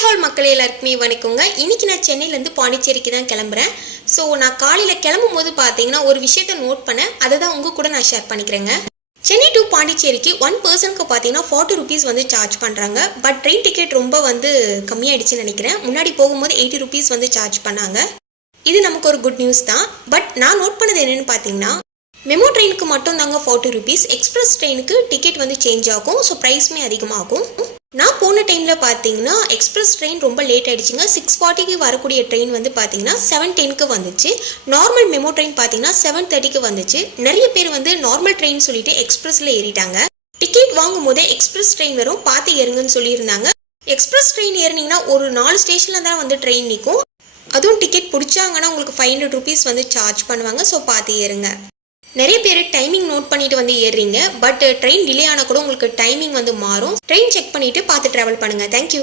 Hi மக்களே, எல்லாருக்குமே வணக்கங்க. இன்னைக்கு நான் சென்னையிலேருந்து பாண்டிச்சேரிக்கு தான் கிளம்புறேன். ஸோ நான் காலையில் கிளம்பும் போது பார்த்தீங்கன்னா ஒரு விஷயத்த நோட் பண்ணேன். அதை தான் உங்கள் கூட நான் ஷேர் பண்ணிக்கிறேங்க. சென்னை டு பாண்டிச்சேரிக்கு 1 பர்சனுக்கு பார்த்தீங்கன்னா 40 ருபீஸ் வந்து சார்ஜ் பண்ணுறாங்க. பட் ட்ரெயின் டிக்கெட் ரொம்ப வந்து கம்மியாயிடுச்சுன்னு நினைக்கிறேன். முன்னாடி போகும்போது 80 ருபீஸ் வந்து சார்ஜ் பண்ணாங்க. இது நமக்கு ஒரு குட் நியூஸ் தான். பட் நான் நோட் பண்ணது என்னென்னு பார்த்தீங்கன்னா, மெமோ ட்ரெயினுக்கு மட்டும் தாங்க 40 ருபீஸ். எக்ஸ்பிரஸ் ட்ரெயினுக்கு டிக்கெட் வந்து சேஞ்ச் ஆகும். ஸோ ப்ரைஸுமே அதிகமாகும். நான் போன டைமில் பார்த்தீங்கன்னா எக்ஸ்பிரஸ் ட்ரெயின் ரொம்ப லேட் ஆகிடுச்சிங்க. 6:40க்கு வரக்கூடிய ட்ரெயின் வந்து பார்த்தீங்கன்னா 7:10க்கு வந்துச்சு. நார்மல் மெமோ ட்ரெயின் பார்த்தீங்கன்னா 7:30க்கு வந்துச்சு. நிறைய பேர் வந்து நார்மல் ட்ரெயின் சொல்லிட்டு எக்ஸ்பிரஸில் ஏறிட்டாங்க. டிக்கெட் வாங்கும் போதே எக்ஸ்பிரஸ் ட்ரெயின் வரும், பார்த்து ஏறுங்கன்னு சொல்லியிருந்தாங்க. எக்ஸ்பிரஸ் ட்ரெயின் ஏறினீங்கன்னா ஒரு 4 ஸ்டேஷனில் தான் வந்து ட்ரெயின் நிற்கும். அதுவும் டிக்கெட் பிடிச்சாங்கன்னா உங்களுக்கு 500 ருபீஸ் வந்து சார்ஜ் பண்ணுவாங்க. ஸோ பார்த்து ஏறுங்க. நிறைய பேர் டைமிங் நோட் பண்ணிட்டு வந்து ஏறுறீங்க. பட் ட்ரெயின் டிலே ஆனால் கூட உங்களுக்கு டைமிங் வந்து மாறும். ட்ரெயின் செக் பண்ணிட்டு பார்த்து ட்ராவல் பண்ணுங்க. தேங்க்யூ.